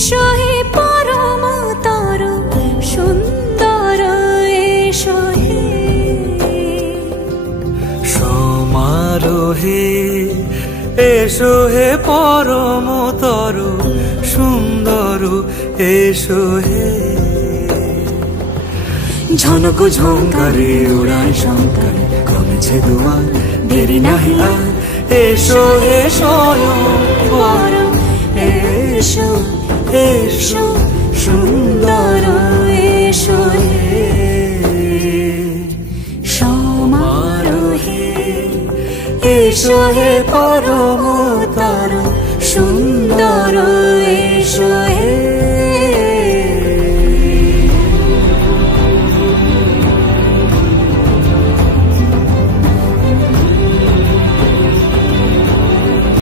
এসো হে পরম তর সুন্দর এসো হে সমারোহে এসো হে পরম তর সুন্দর এসো হে ঝনক ঝঙ্কারে উড়ায় শঙ্কারে কমেছে দুয়ার দেরি নাহি আর এসো হে স্বয়ং পরম এসো এসো সুন্দর এসো হে সমারোহে এসো হে পরম